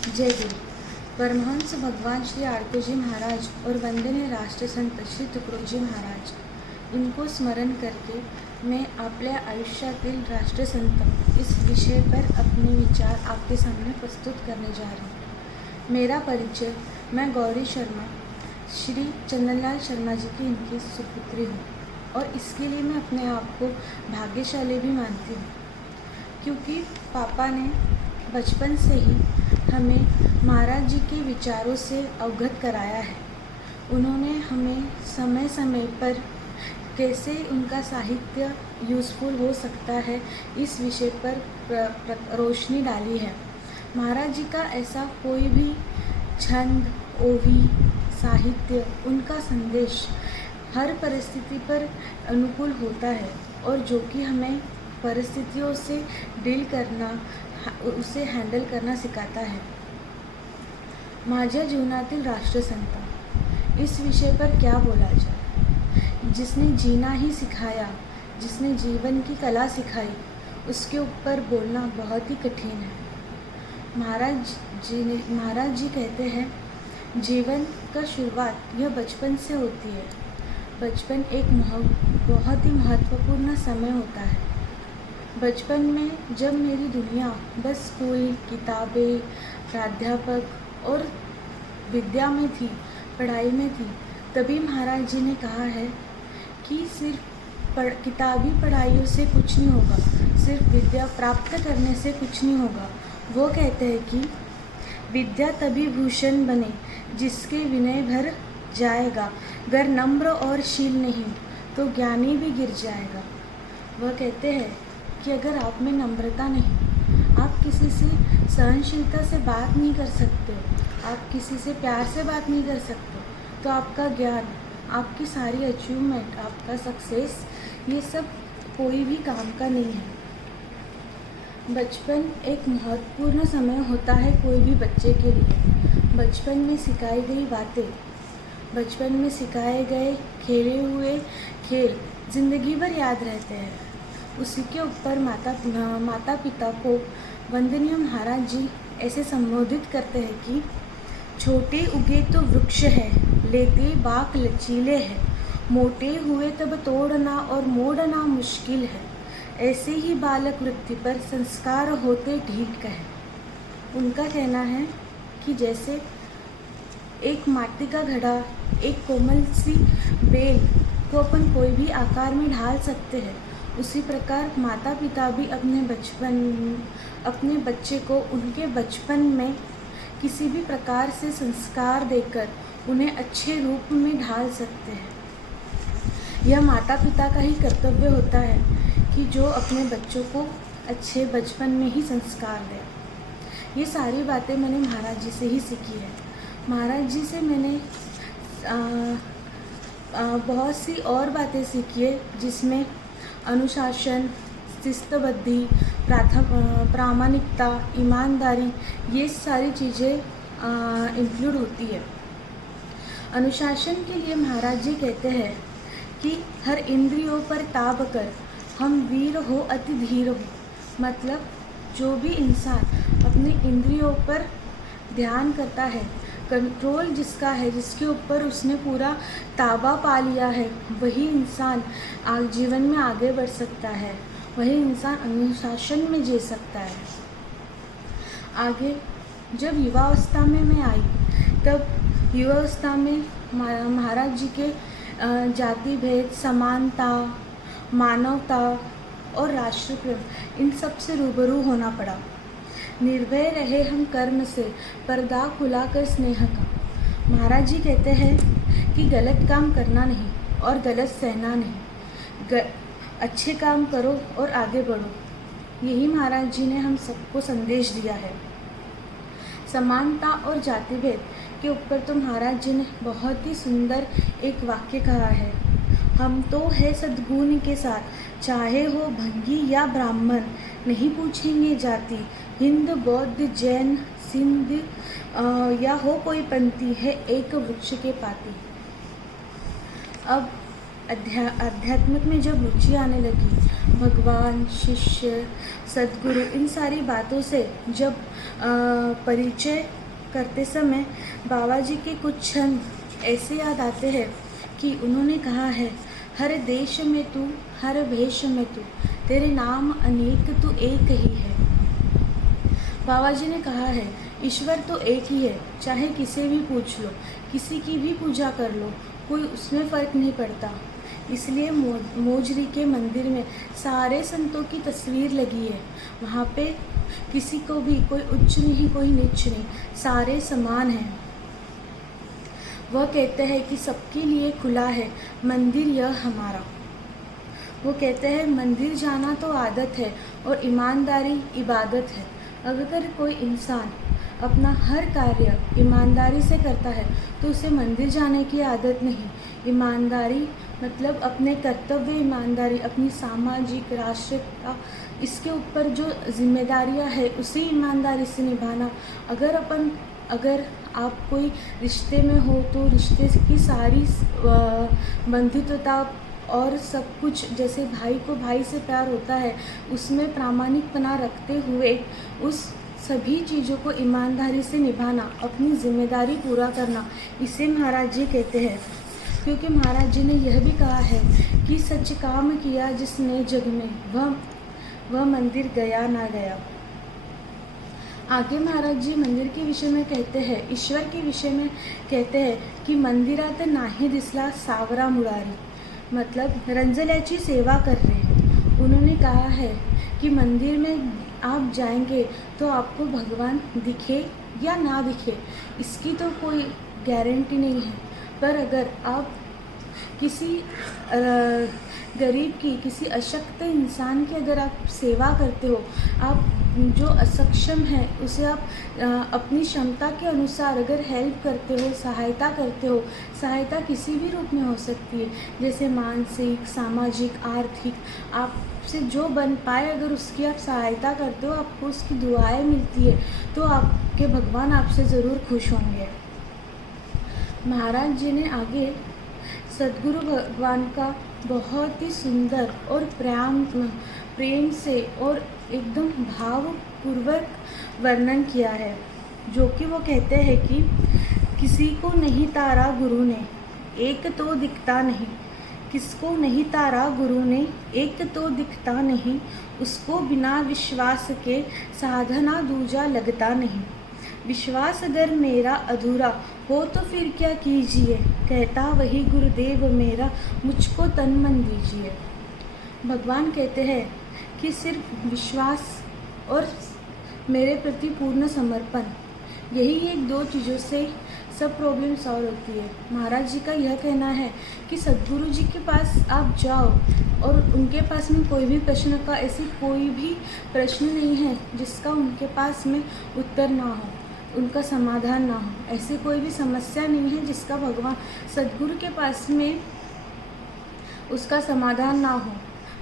जय गुरु। परमहंस भगवान श्री आरके जी महाराज और वंदनीय राष्ट्र संत श्री तुकडोजी महाराज, इनको स्मरण करके मैं आपल्या आयुष्यातील राष्ट्रसंत इस विषय पर अपने विचार आपके सामने प्रस्तुत करने जा रही हूँ। मेरा परिचय, मैं गौरी शर्मा श्री चंदनलाल शर्मा जी की इनकी सुपुत्री हूँ और इसके लिए मैं अपने आप को भाग्यशाली भी मानती हूँ, क्योंकि पापा ने बचपन से ही हमें महाराज जी के विचारों से अवगत कराया है। उन्होंने हमें समय समय पर कैसे उनका साहित्य यूज़फुल हो सकता है इस विषय पर रोशनी डाली है। महाराज जी का ऐसा कोई भी छंद, ओवी, साहित्य, उनका संदेश हर परिस्थिति पर अनुकूल होता है और जो कि हमें परिस्थितियों से डील करना, उसे हँडल करना सिखाता है। माझ्या जीवनातील राष्ट्रसंत इस विषय पर क्या बोला जाए। जिसने जीना ही सिखाया, जिसने जीवन की कला सिखाई, उसके ऊपर बोलना बहुत ही कठिन है। महाराज जी कहते हैं, जीवन का शुरुआत यह बचपन से होती है। बचपन एक बहुत ही महत्वपूर्ण समय होता है। बचपन में जब मेरी दुनिया बस स्कूल, किताबें, प्राध्यापक और विद्या में थी, पढ़ाई में थी, तभी महाराज जी ने कहा है कि सिर्फ किताबी पढ़ाइयों से कुछ नहीं होगा, सिर्फ विद्या प्राप्त करने से कुछ नहीं होगा। वो कहते हैं कि विद्या तभी भूषण बने जिसके विनय भर जाएगा, गर नम्र और शील नहीं तो ज्ञानी भी गिर जाएगा। वह कहते हैं कि अगर आप में नम्रता नहीं, आप किसी से सहनशीलता से बात नहीं कर सकते, आप किसी से प्यार से बात नहीं कर सकते, तो आपका ज्ञान, आपकी सारी अचीवमेंट, आपका सक्सेस, ये सब कोई भी काम का नहीं है। बचपन एक महत्वपूर्ण समय होता है कोई भी बच्चे के लिए। बचपन में सिखाई गई बातें, बचपन में सिखाए गए खेले हुए खेल ज़िंदगी भर याद रहते हैं। उसी के ऊपर माता पिता को वंदनीय महाराज जी ऐसे संबोधित करते हैं कि छोटे उगे तो वृक्ष है, लेते बाक लचीले है, मोटे हुए तब तोड़ना और मोड़ना मुश्किल है, ऐसे ही बालक वृत्ति पर संस्कार होते ढीठ कहे। उनका कहना है कि जैसे एक माटी का घड़ा, एक कोमल सी बेल को अपन कोई भी आकार में ढाल सकते हैं, उसी प्रकार माता पिता भी अपने बच्चे को उनके बचपन में किसी भी प्रकार से संस्कार देकर उन्हें अच्छे रूप में ढाल सकते हैं। यह माता पिता का ही कर्तव्य होता है कि जो अपने बच्चों को अच्छे बचपन में ही संस्कार दे। ये सारी बातें मैंने महाराज जी से ही सीखी है। महाराज जी से मैंने बहुत सी और बातें सीखी है, जिसमें अनुशासन, शिस्तबद्धि, प्रामाणिकता, ईमानदारी, ये सारी चीज़ें इंक्लूड होती है। अनुशासन के लिए महाराज जी कहते हैं कि हर इंद्रियों पर ताब कर हम वीर हो अति धीर हो। मतलब जो भी इंसान अपने इंद्रियों पर ध्यान करता है, कंट्रोल जिसका है, जिसके ऊपर उसने पूरा ताबा पा लिया है, वही इंसान जीवन में आगे बढ़ सकता है, वही इंसान अनुशासन में जी सकता है। आगे जब युवावस्था में मैं आई, तब युवावस्था में महाराज जी के जाति भेद, समानता, मानवता और राष्ट्रप्रेम, इन सब से रूबरू होना पड़ा। निर्भय रहे हम कर्म से, पर्दा खुलाकर स्नेह का। महाराज जी कहते हैं कि गलत काम करना नहीं और गलत सहना नहीं, अच्छे काम करो और आगे बढ़ो। यही महाराज जी ने हम सबको संदेश दिया है। समानता और जाति भेद के ऊपर तो महाराज जी ने बहुत ही सुंदर एक वाक्य कहा है, हम तो है सद्गुण के साथ, चाहे हो भंगी या ब्राह्मण, नहीं पूछेंगे जाति, हिंद बौद्ध जैन सिंध या हो कोई पंथी, है एक वृक्ष के पाती। अब आध्यात्मिक में जब रुचि आने लगी, भगवान, शिष्य, सद्गुरु, इन सारी बातों से जब परिचय करते समय बाबा जी के कुछ क्षण ऐसे याद आते हैं कि उन्होंने कहा है, हर देश में तू, हर भेष में तू, तेरे नाम अनेक तू एक ही है। बाबा जी ने कहा है, ईश्वर तो एक ही है, चाहे किसे भी पूछ लो, किसी की भी पूजा कर लो, कोई उसमें फ़र्क नहीं पड़ता। इसलिए मोजरी के मंदिर में सारे संतों की तस्वीर लगी है। वहाँ पे किसी को भी कोई उच्च नहीं, कोई नीच नहीं, सारे समान हैं। वह कहते हैं कि सबके लिए खुला है मंदिर यह हमारा। वो कहते हैं मंदिर जाना तो आदत है और ईमानदारी इबादत है। अगर कोई इंसान अपना हर कार्य ईमानदारी से करता है तो उसे मंदिर जाने की आदत नहीं। ईमानदारी मतलब अपने कर्तव्य ईमानदारी, अपनी सामाजिक, राष्ट्रीय, इसके ऊपर जो जिम्मेदारियां है उसे ईमानदारी से निभाना। अगर आप कोई रिश्ते में हो तो रिश्ते की सारी बंधुत्वता और सब कुछ, जैसे भाई को भाई से प्यार होता है, उसमें प्रामाणिकपना रखते हुए उस सभी चीज़ों को ईमानदारी से निभाना, अपनी जिम्मेदारी पूरा करना, इसे महाराज जी कहते हैं। क्योंकि महाराज जी ने यह भी कहा है कि सच काम किया जिसने जग में, वह मंदिर गया ना गया। आगे महाराज जी मंदिर के विषय में कहते हैं, ईश्वर के विषय में कहते हैं की मंदिरात नाही दिसला सावरा मुरारी, मतलब रंजल्याची सेवा कर रहे हैं। उन्होंने कहा है कि मंदिर में आप जाएंगे तो आपको भगवान दिखे या ना दिखे, इसकी तो कोई गारंटी नहीं है। पर अगर आप किसी गरीब की, किसी अशक्त इंसान की अगर आप सेवा करते हो, आप जो असक्षम है उसे आप अपनी क्षमता के अनुसार अगर हेल्प करते हो, सहायता करते हो, सहायता किसी भी रूप में हो सकती है, जैसे मानसिक, सामाजिक, आर्थिक, आपसे जो बन पाए अगर उसकी आप सहायता करते हो, आपको उसकी दुआएं मिलती है, तो आपके भगवान आपसे ज़रूर खुश होंगे। महाराज जी ने आगे सद्गुरु भगवान का बहुत ही सुंदर और प्रेम से और एकदम भावपूर्वक वर्णन किया है, जो कि वो कहते हैं कि किसी को नहीं तारा गुरु ने, एक तो दिखता नहीं, किसको नहीं तारा गुरु ने, एक तो दिखता नहीं, उसको बिना विश्वास के साधना दूजा लगता नहीं। विश्वास अगर मेरा अधूरा हो तो फिर क्या कीजिए, कहता वही गुरुदेव मेरा, मुझको तन मन दीजिए। भगवान कहते हैं कि सिर्फ विश्वास और मेरे प्रति पूर्ण समर्पण, यही एक दो चीज़ों से सब प्रॉब्लम सॉल्व होती है। महाराज जी का यह कहना है कि सद्गुरु जी के पास आप जाओ और उनके पास में कोई भी प्रश्न का, ऐसी कोई भी प्रश्न नहीं है जिसका उनके पास में उत्तर ना हो, उनका समाधान ना हो। ऐसी कोई भी समस्या नहीं है जिसका भगवान सद्गुरु के पास में उसका समाधान ना हो।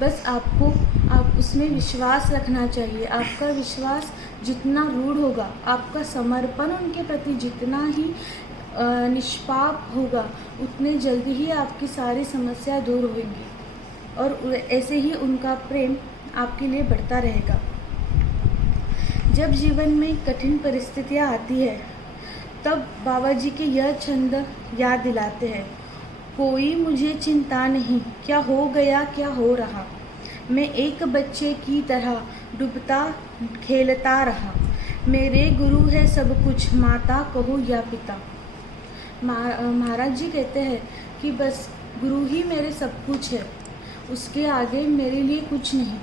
बस आप उसमें विश्वास रखना चाहिए। आपका विश्वास जितना रूढ़ होगा, आपका समर्पण उनके प्रति जितना ही निष्पाप होगा, उतने जल्दी ही आपकी सारी समस्या दूर होंगी और ऐसे ही उनका प्रेम आपके लिए बढ़ता रहेगा। जब जीवन में कठिन परिस्थितियाँ आती है तब बाबा जी के यह छंद याद दिलाते हैं, कोई मुझे चिंता नहीं, क्या हो गया क्या हो रहा, मैं एक बच्चे की तरह डूबता खेलता रहा, मेरे गुरु है सब कुछ, माता कहो या पिता। महाराज जी कहते हैं कि बस गुरु ही मेरे सब कुछ है, उसके आगे मेरे लिए कुछ नहीं।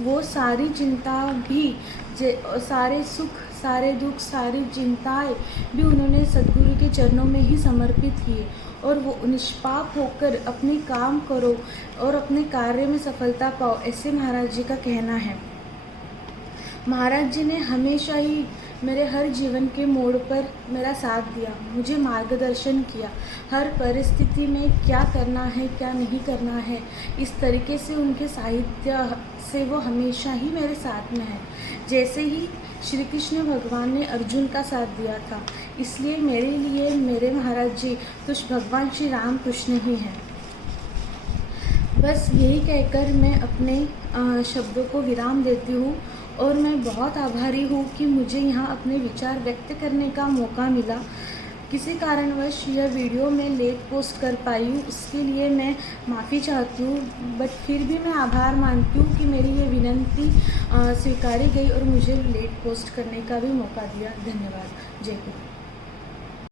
वो सारी चिंता भी, सारे सुख, सारे दुख, सारी चिंताएं भी उन्होंने सद्गुरु के चरणों में ही समर्पित किए और वो निष्पाप होकर अपने काम करो और अपने कार्य में सफलता पाओ, ऐसे महाराज जी का कहना है। महाराज जी ने हमेशा ही मेरे हर जीवन के मोड़ पर मेरा साथ दिया, मुझे मार्गदर्शन किया, हर परिस्थिति में क्या करना है क्या नहीं करना है, इस तरीके से उनके साहित्य से वो हमेशा ही मेरे साथ में है। जैसे ही श्री कृष्ण भगवान ने अर्जुन का साथ दिया था, इसलिए मेरे लिए मेरे महाराज जी तो भगवान श्री राम कृष्ण ही हैं। बस यही कहकर मैं अपने शब्दों को विराम देती हूँ और मैं बहुत आभारी हूँ कि मुझे यहाँ अपने विचार व्यक्त करने का मौका मिला। किसी कारणवश यह वीडियो मैं लेट पोस्ट कर पाई हूँ, इसके लिए मैं माफ़ी चाहती हूँ, बट फिर भी मैं आभार मानती हूँ कि मेरी ये विनंती स्वीकारी गई और मुझे लेट पोस्ट करने का भी मौका दिया। धन्यवाद। जय हिंद।